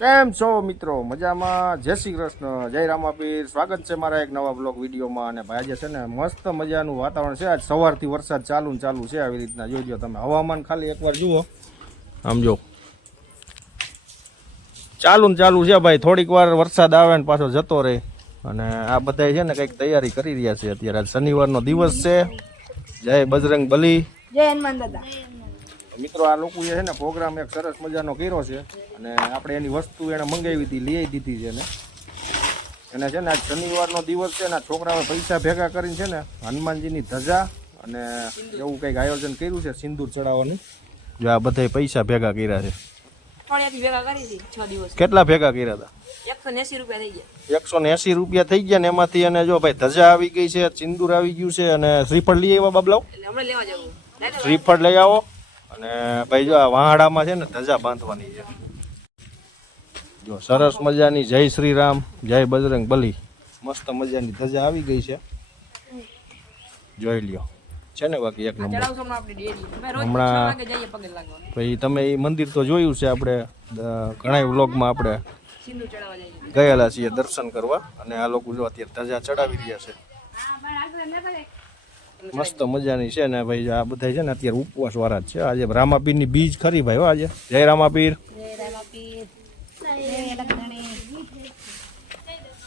કેમ છો મિત્રો? મજામાં? જય શ્રી કૃષ્ણ. જય રામાપીર. સ્વાગત છે મારા એક નવા બ્લોગ વિડીયોમાં. અને ભાઈ, આજે છે ને મસ્ત મજાનું વાતાવરણ છે. આજ સવારથી વરસાદ ચાલુ ને ચાલુ છે આવી રીતના. જોજો તમે. હવામાન ખાલી એકવાર જુઓ. આમ જો. ચાલુ ને ચાલુ છે ભાઈ. થોડીક વાર વરસાદ આવે ને પાછો જતો રહે. અને આ બધા છે ને કંઈક તૈયારી કરી રહ્યા છે અત્યારે. શનિવારનો દિવસ છે. જય બજરંગ બલી. જય હનુમાન દાદા. મિત્રો આ લોકોએ છે ને પ્રોગ્રામ એક સરસ મજાનો કર્યો છે અને આપણે એની વસ્તુ એને મંગાવી હતી લઈ દીધી છે ને એને છે ને આજ શનિવારનો દિવસ છે ને છોકરાઓએ પૈસા ભેગા કરીને છે ને હનુમાનજીની ધજા અને એવું કંઈક આયોજન કર્યું છે સિંદૂર ચડાવવાનું. જો આ બધાય પૈસા ભેગા કર્યા છે. કેટલા ભેગા કર્યા હતા? એકસો ને એસી રૂપિયા થઈ ગયા ને એમાંથી એને જો ભાઈ ધજા આવી ગઈ છે સિંદૂર આવી ગયું છે અને શ્રીફળ લઈ આવ્યા બાબલાઓ? શ્રીફળ લઈ આવો. અને ભાઈ જો આ વાહાડામાં છે ને ધજા બાંધવાની છે. જો સરસ મજાની જય શ્રી રામ જય બજરંગ બલી. મસ્ત મજાની ધજા આવી ગઈ છે. જોઈ લ્યો. છે ને બાકી એક નંબર. હમણાં પછી તમે એ મંદિર તો જોયું છે આપણે ઘણા વ્લોગમાં આપણે સિંદૂર ચડાવવા જઈએ. ગયેલા છીએ દર્શન કરવા. અને આ લોકો જો અત્યારે ધજા ચડાવી રહ્યા છે. મસ્ત મજાની છે. ને ભાઈ આ બધા છે ને અત્યારે ઉપવાસ વાળા છે. આજે રામાપીરની બીજ ખરી ભાઈ હો આજે. જય રામાપીર.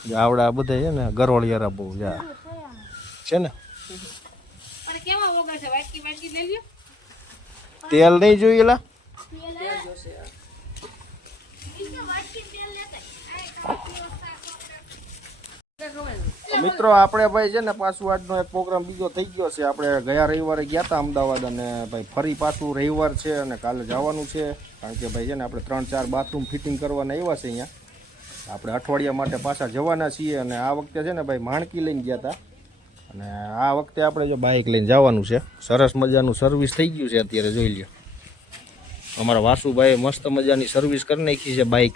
જે આવડા બધા છે ને ગરોળિયારા બહુ જા. છે ને? પણ કેવા વગર છે? વાટકી વાટકી લઈ લ્યો. તેલ નહીં જોયેલા મિત્રો, આપણે ભાઈ છે ને પાછું આજનો એક પ્રોગ્રામ બીજો થઈ ગયો છે. આપણે ગયા રવિવારે ગયા હતા અમદાવાદ અને ભાઈ ફરી પાછું રવિવાર છે અને કાલે જવાનું છે. કારણ કે ભાઈ છે ને આપણે ત્રણ ચાર બાથરૂમ ફિટિંગ કરવાના આવ્યા છે અહીંયા. આપણે અઠવાડિયા માટે પાછા જવાના છીએ અને આ વખતે છે ને ભાઈ માણકી લઈને ગયા હતા અને આ વખતે આપણે જો બાઇક લઈને જવાનું છે. સરસ મજાનું સર્વિસ થઈ ગયું છે અત્યારે, જોઈ લ્યો. અમારા વાસુભાઈએ મસ્ત મજાની સર્વિસ કરી નાખી છે બાઇક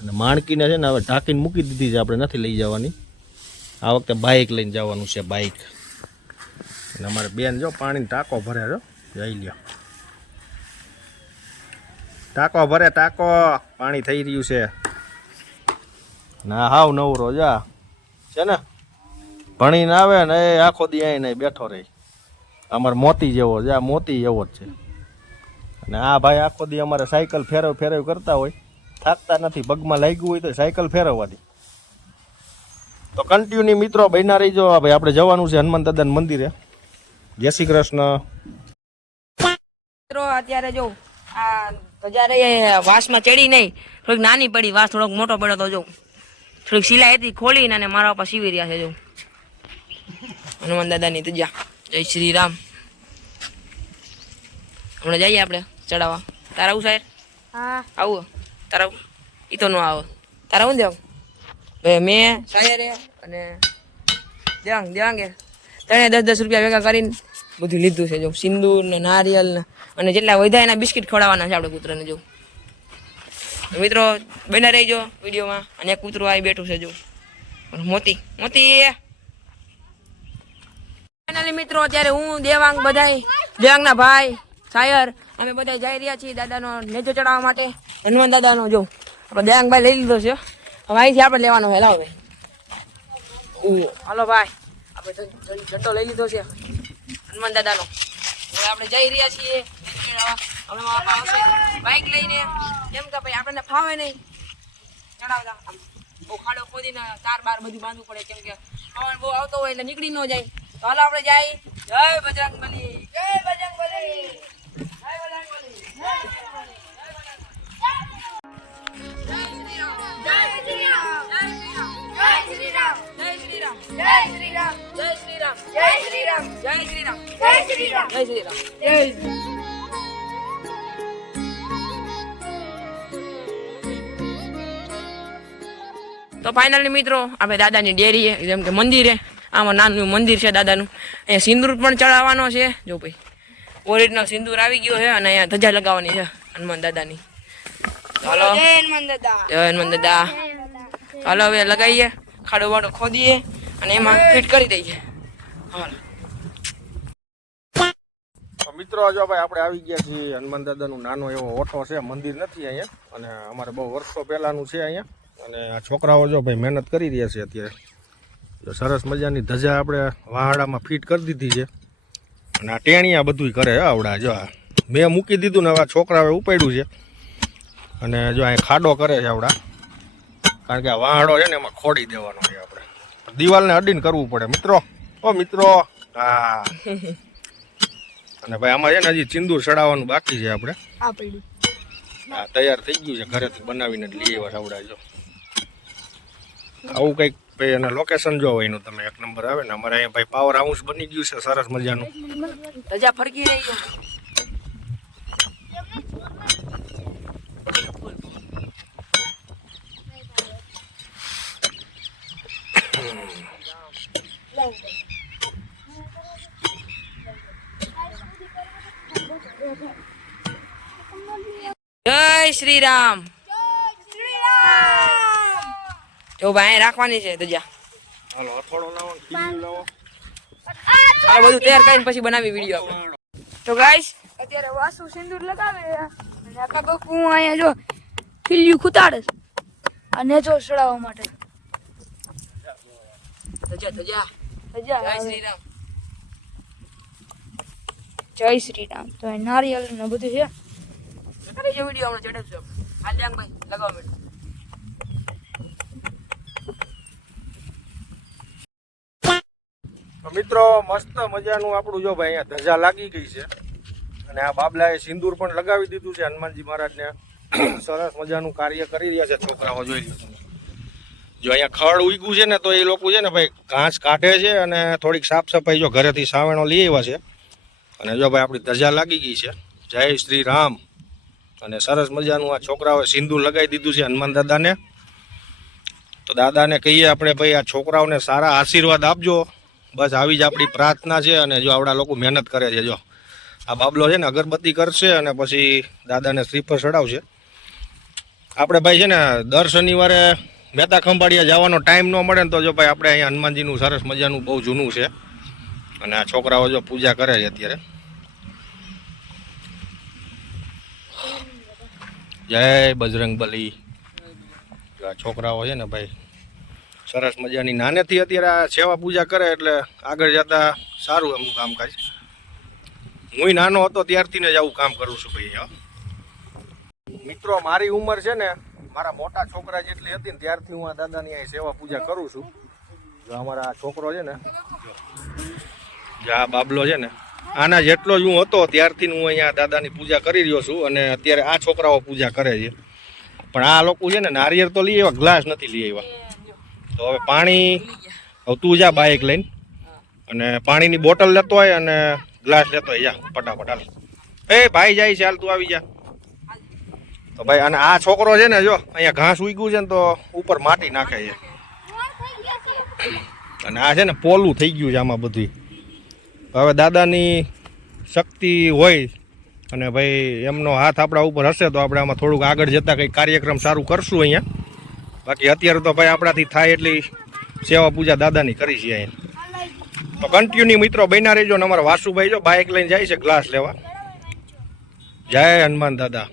અને માણકીને છે ને હવે ઢાંકીને મૂકી દીધી છે, આપણે નથી લઈ જવાની. આ વખતે બાઇક લઈને જવાનું છે બાઇક અને અમારે બેન જો પાણીનો ટાંકો ભરે, જો. જઈ લ્યો. ટાંકો ભરે, ટાંકો. પાણી થઈ રહ્યું છે. ના હાવ નવરો, જા. છે ને? ભણીને આવે ને એ આખો દી અહીં બેઠો રહી. અમારે મોતી જેવો છે આ મોતી એવો જ છે. અને આ ભાઈ આખો દી અમારે સાયકલ ફેરવ ફેરવ કરતા હોય. થાકતા નથી, પગમાં લાગ્યું હોય તો સાયકલ ફેરવવાની તો કન્ટિન્યુ મિત્રો બન્યા રહી જો ભાઈ આપણે જવાનું છે હનુમાન દાદાના મંદિરે. જય શ્રી કૃષ્ણ. મિત્રો અત્યારે જો આ જ્યારે વાસમાં ચડી નહીં થોડીક નાની પડી વાસ થોડોક મોટો પડ્યો તો જો થોડીક સિલાઈ હતી ખોલીને અને મારા પાસે સીવી રહ્યા છે જો. હનુમાન દાદાની તજા જય શ્રી રામ. હમણાં જઈએ આપણે ચડાવવા. તારા આવું સાહેબ? હા. આવું? તારા ઈ તો ન આવે. તારા હું બે મેં શાયરે અને દેવાંગ, દેવાંગે ત્રણે દસ દસ રૂપિયા ભેગા કરીને બધું લીધું છે, જો સિંદૂર ને નારિયેલ ને અને જેટલા વધ્યા એના બિસ્કિટ ખવડાવવાના છે આપણે કૂતરાને જો. મિત્રો, બના રહીજો વિડીયોમાં અને કૂતરું આવી બેઠું છે જો. મોતી મોતી ફાઇનલી મિત્રો, અત્યારે હું, દેવાંગ બધાય, દેવાંગના ભાઈ, સાયર, અમે બધા જઈ રહ્યા છીએ દાદાનો નેજો ચડાવવા માટે, હનુમાન દાદાનો જો. આપણે દેવાંગભાઈ લઈ લીધો છે. હવે અહીંથી આપણે લેવાનો છે. લાવો ભાઈ. હાલો ભાઈ. આપણે ઝંડો લઈ લીધો છે. હનુમાન દાદાનો. હવે આપણે જઈ રહ્યા છીએ. હવે આવશે. બાઇક લઈને. એમ કે ભાઈ આપણને ફાવે નહીં. ચડાવતા. બહુ ખાડો ખોદીને તાર બાર બધું બાંધવું પડે. કેમ કે પવન બહુ આવતો હોય એટલે નીકળી ન જાય. તો હાલો આપણે જાય જય બજરંગ બલી જય બજરંગ બલી જય બજરંગ બલી જય તો ફાઇનલી મિત્રો આપણે દાદાની ડેરીએ જેમ કે મંદિરે આમાં નાનું મંદિર છે દાદાનું. અહીંયા સિંદૂર પણ ચડાવવાનો છે. જો ભાઈ ઓરિજિનલ સિંદૂર આવી ગયો છે અને અહીંયા ધજા લગાવવાની છે હનુમાન દાદાની. ચાલો જય હનુમાન દાદા. ચાલો હવે લગાવીએ. ખાડો વાડો ખોદીએ. અને એમાં ફિટ કરી દઈએ. હાલો. મિત્રો જો ભાઈ આપણે આવી ગયા છીએ હનુમાન દાદાનું નાનો એવો ઓટો છે. મંદિર નથી અહીંયા અને અમારે બહુ વર્ષો પહેલાંનું છે અહીંયા. અને આ છોકરાઓ જો ભાઈ મહેનત કરી રહ્યા છે અત્યારે. જો સરસ મજાની ધજા આપણે વાહાડામાં ફિટ કરી દીધી છે. અને આ ટેણિયા બધુંય કરે આવડા જો આ. મેં મૂકી દીધું ને હવે આ છોકરાઓએ ઉપાડ્યું છે. અને જો અહીંયા ખાડો કરે છે આવડા. કારણ કે આ વાહાડો છે ને એમાં ખોડી દેવાનો છે આપણે. દિવાલને અડીને કરવું પડે મિત્રો. ઓ મિત્રો. હા. અને ભાઈ આમાં છે ને હજી ચિંદૂર ચડાવવાનું બાકી છે આપણે. હા તૈયાર થઈ ગયું છે ઘરેથી બનાવીને લઈ આવ્યા આવડા આવું કંઈક ભાઈ અને લોકેશન જો હોય એનું તમે એક નંબર આવે ને અમારે અહીંયા ભાઈ પાવર હાઉસ બની ગયું છે સરસ મજાનું. રજા ફરકી રહી જય શ્રી રામ જો ભાઈ રાખવાની છે ધજા હાલો અથોડો લાવો લાવો. આ બધું તૈયાર કરીને પછી બનાવી વીડિયો આપણે. તો ગાઈસ અત્યારે વાસુ સિંદૂર લગાવે અને આખા બકુ અહીંયા જો ખીલ્યું ખૂતાડે અને જો ચડાવવા માટે. તો જા તો જા. જય શ્રી રામ જય શ્રી રામ તો નારિયેળ ને બધું છે. કરી જે વીડિયો હમણાં ચડાવશું આપણે હાલ ભાઈ, લગાવો મેડમ મિત્રો, મસ્ત મજાનું આપણું જો ભાઈ, અહીંયા ધજા લાગી ગઈ છે. અને આ બાબલાએ સિંદૂર પણ લગાવી દીધું છે હનુમાનજી મહારાજને. સરસ મજાનું કાર્ય કરી રહ્યા છે છોકરાઓ, જોઈ લો જો અહીંયા ખડ ઉગ્યું છે ને, તો એ લોકો છે ને ભાઈ, ઘાસ કાઢે છે અને થોડીક સાફ સફાઈ જો ઘરેથી સાવેણો લઈ આવ્યા છે. અને જો ભાઈ, આપણી ધજા લાગી ગઈ છે. જય શ્રી રામ. અને સરસ મજાનું આ છોકરાઓએ સિંદૂર લગાવી દીધું છે હનુમાન દાદાને. તો દાદાને કહીએ આપણે, ભાઈ, આ છોકરાઓને સારા આશીર્વાદ આપજો. બસ આવી જ આપણી પ્રાર્થના છે અને જો આવડા લોકો મહેનત કરે છે, જો. આ બાબલો છે ને અગરબત્તી કરશે અને પછી દાદાને શ્રીફળ ચડાવશે. આપણે ભાઈ છે ને દર શનિવારે મહેતા ખંભાળિયા જવાનો ટાઈમ ન મળે ને તો જો ભાઈ આપણે અહીંયા હનુમાનજીનું સરસ મજાનું બહુ જૂનું છે. અને આ છોકરાઓ જો પૂજા કરે છે અત્યારે. જય બજરંગ બલી. આ છોકરાઓ છે ને ભાઈ, સરસ મજાની નાનેથી અત્યારે આ સેવા પૂજા કરે એટલે આગળ જતા સારું એમનું કામકાજ. હું નાનો હતો ત્યારથી ને જ આવું કામ કરું છું ભાઈ. મિત્રો, મારી ઉંમર છે ને, મારા મોટા છોકરા જેટલી હતી ને ત્યારથી હું આ દાદાની અહીં સેવા પૂજા કરું છું. જો અમારા છોકરો છે ને, જો આ બાબલો છે ને આના જેટલો જ હું હતો, ત્યારથી હું અહીંયા દાદાની પૂજા કરી રહ્યો છું અને અત્યારે આ છોકરાઓ પૂજા કરે છે. પણ આ લોકો છે ને, નારિયેળ તો લઈ આવ્યા, ગ્લાસ નથી લઈ આવ્યા. તો હવે પાણી, હવે તું જા બાઇક લઈને. અને પાણીની બોટલ લેતો હોય અને ગ્લાસ લેતો હોય જા, ફટાફટ હાલ. એ ભાઈ જાય છે, હાલ તું આવી જા. તો ભાઈ, અને આ છોકરો છે ને, જો, અહીંયા ઘાસ ઉગ્યું છે ને, તો ઉપર માટી નાખે છે. અને આ છે ને, પોલું થઈ ગયું છે આમાં બધું હવે દાદાની શક્તિ હોય અને ભાઈ એમનો હાથ આપણા ઉપર હશે તો આપણે આમાં થોડુંક આગળ જતા કંઈક કાર્યક્રમ સારું કરશું અહીંયા. બાકી અત્યારે તો ભાઈ આપણાથી થાય એટલી સેવા પૂજા દાદાની કરી છે અહીંયા. તો કન્ટિન્યુ મિત્રો બન્યા રહેજો ને અમારા વાસુભાઈ જો બાઇક લઈને જાય છે ગ્લાસ લેવા. જય હનુમાન દાદા.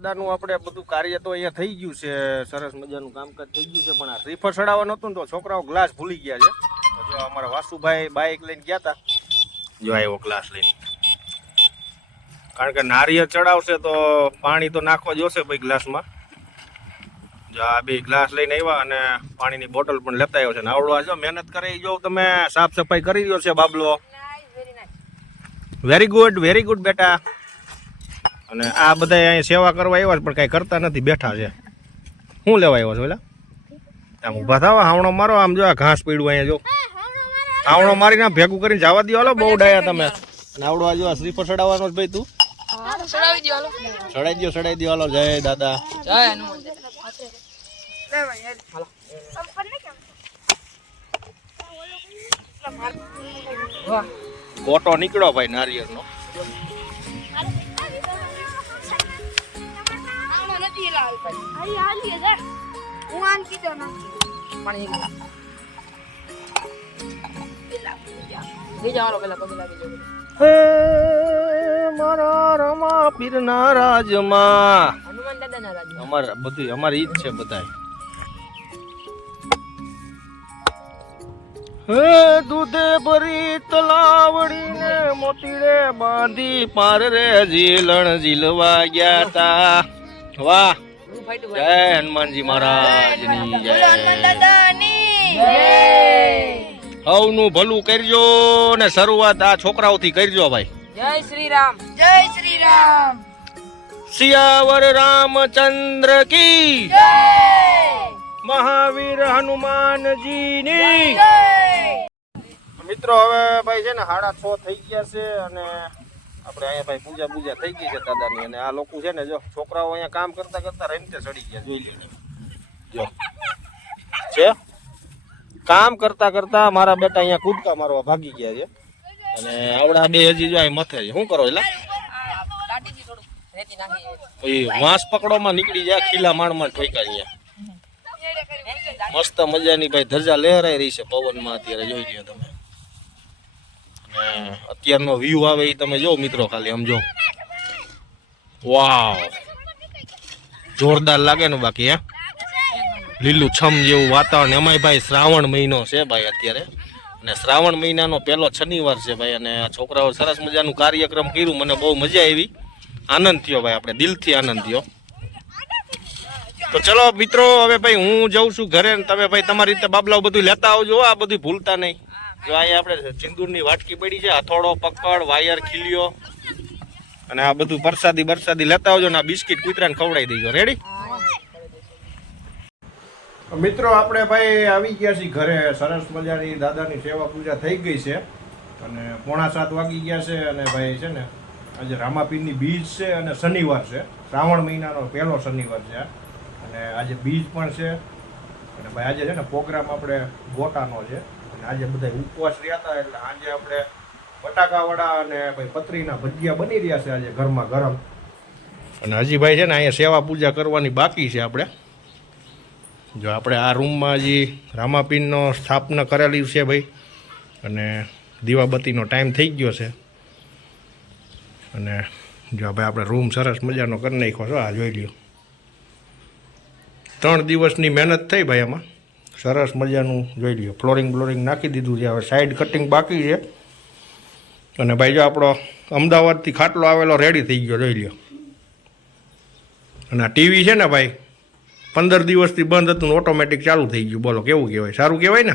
દાદાનું આપણે બધું કાર્ય તો અહીંયા થઈ ગયું છે. સરસ મજાનું કામકાજ થઈ ગયું છે પણ આ શ્રીફળ ચડાવવાનું હતું ને તો છોકરાઓ ગ્લાસ ભૂલી ગયા છે. તો જો અમારા વાસુભાઈ બાઇક લઈને ગયા હતા જો આવ્યો ગ્લાસ લઈને. કારણ કે નારિયેળ ચડાવશે તો પાણી તો નાખવા જોશે ભાઈ ગ્લાસમાં જો આ બે ગ્લાસ લઈને આવ્યા અને પાણીની બોટલ પણ લેતા આવ્યો છે. ને આવડો આ જો મહેનત કરે જો તમે સાફ સફાઈ કરી રહ્યો છે બાબલો. વેરી ગુડ વેરી ગુડ બેટા. અને આ બધા અહીંયા સેવા કરવા આવ્યા પણ કાંઈ કરતા નથી બેઠા છે. શું લેવા આવ્યો છો પેલા આમ ઊભા થાવ હાવણો મારો આમ જો આ ઘાસ પડ્યું અહીંયા જો. હાવણો મારીને ભેગું કરીને જવા દો હાલો બહુ ડાયા તમે. નાવડો આ જો શ્રીફળ ચડાવવાનો જ ભાઈ તું. હાલો. ચડાઈ દો ચડાઈ દો હાલો જય દાદા. જય હનુમાન વાહ ગોટો નીકળ્યો ભાઈ નારિયેળનો. આમાં નથી હાલી હાલી જા હું આન કીધો ના પાણી લઈ જાઓ. હાલો પેલા પગ લાગી હે મારા રમા પીરના રાજમાં. હનુમાન દાદાના રાજમાં. અમારે બધું અમારી ઈ જ છે બધાય. હે દૂધે ભરી તલાવડીને મોતીડે બાંધી પાર રે ઝીલણ ઝીલવા ગયા તા. વાહ. જય હનુમાનજી મહારાજની જય હવનું ભલું કરજો ને શરૂઆત આ છોકરાઓથી કરજો ભાઈ. જય શ્રી રામ જય શ્રી રામ સિયાવર રામચંદ્ર કી મહાવીર હનુમાનજીની. મિત્રો હવે ભાઈ છે ને સાડા છ થઈ ગયા છે અને આપણે અહીંયા ભાઈ પૂજા પૂજા થઈ ગઈ છે દાદાની અને આ લોકો છે ને જો છોકરાઓ અહીંયા કામ કરતા કરતા રહીને ચડી ગયા, જોઈ લેજો જો. છે? કામ કરતા કરતા મારા બેટા અહીંયા કૂદકા મારવા ભાગી ગયા છે. અને આવડા બે હજી જો અહીં મથે છે. શું કરો એટલે પછી વાંસ પકડોમાં નીકળી જાય, ખીલા માણમાં ઠોકા અહીંયા. મસ્ત મજાની ભાઈ ધજા લહેરાઈ રહી છે પવનમાં અત્યારે, જોઈ લ્યો તમે. અત્યારનો વ્યૂ આવે એ તમે જો મિત્રો ખાલી સમજો વાવ જોરદાર લાગે ને બાકી, હે? લીલું છમ જેવું વાતાવરણ. એમાંય ભાઈ શ્રાવણ મહિનો છે ભાઈ અત્યારે. અને શ્રાવણ મહિનાનો પહેલો શનિવાર છે ભાઈ, અને છોકરાઓ સરસ મજાનું કાર્યક્રમ કર્યું. મને બહુ મજા આવી. આનંદ થયો ભાઈ, આપણે દિલથી આનંદ થયો. તો ચલો મિત્રો, હવે ભાઈ હું જઉં છું ઘરે તમે ભાઈ તમારી રીતે બાબલાઓ બધું લેતા આવજો આ બધું ભૂલતા નહીં. જો અહીંયા આપણે સિંદૂરની વાટકી પડી છે, હથોડો, પકડ, વાયર ખીલ્યો. અને આ બધું પરસાદી બરસાદી લેતા આવજો ને આ બિસ્કિટ કૂતરાને ખવડાવી દેજો. રેડી મિત્રો, આપણે ભાઈ આવી ગયા છીએ ઘરે. સરસ મજાની દાદાની સેવા પૂજા થઈ ગઈ છે. અને પોણા સાત વાગી ગયા છે અને ભાઈ છે ને, આજે રામાપીરની બીજ છે અને શનિવાર છે. શ્રાવણ મહિનાનો પહેલો શનિવાર છે અને આજે બીજ પણ છે. અને ભાઈ આજે છે ને, પ્રોગ્રામ આપણે ગોટાનો છે. અને આજે બધા ઉપવાસ રહ્યા હતા એટલે આજે આપણે બટાકાવડા અને ભાઈ પતરીના ભજીયા બની રહ્યા છે આજે ઘરમાં ગરમ. અને હજી ભાઈ છે ને અહીંયા સેવા પૂજા કરવાની બાકી છે આપણે. જો આપણે આ રૂમમાં હજી રામાપીનનો સ્થાપના કરેલી છે ભાઈ. અને દીવાબત્તીનો ટાઈમ થઈ ગયો છે. અને જો ભાઈ આપણે રૂમ સરસ મજાનો કરી નાખ્યો છો, આ જોઈ લ્યો. ત્રણ દિવસની મહેનત થઈ ભાઈ એમાં સરસ મજાનું, જોઈ લ્યો, ફ્લોરિંગ બ્લોરિંગ નાખી દીધું છે. હવે સાઈડ કટિંગ બાકી છે. અને ભાઈ જો આપણો અમદાવાદથી ખાટલો આવેલો રેડી થઈ ગયો, જોઈ લ્યો. અને આ ટીવી છે ને ભાઈ, પંદર દિવસથી બંધ હતું ઓટોમેટિક ચાલુ થઈ ગયું. બોલો, કેવું કહેવાય? સારું કહેવાય ને?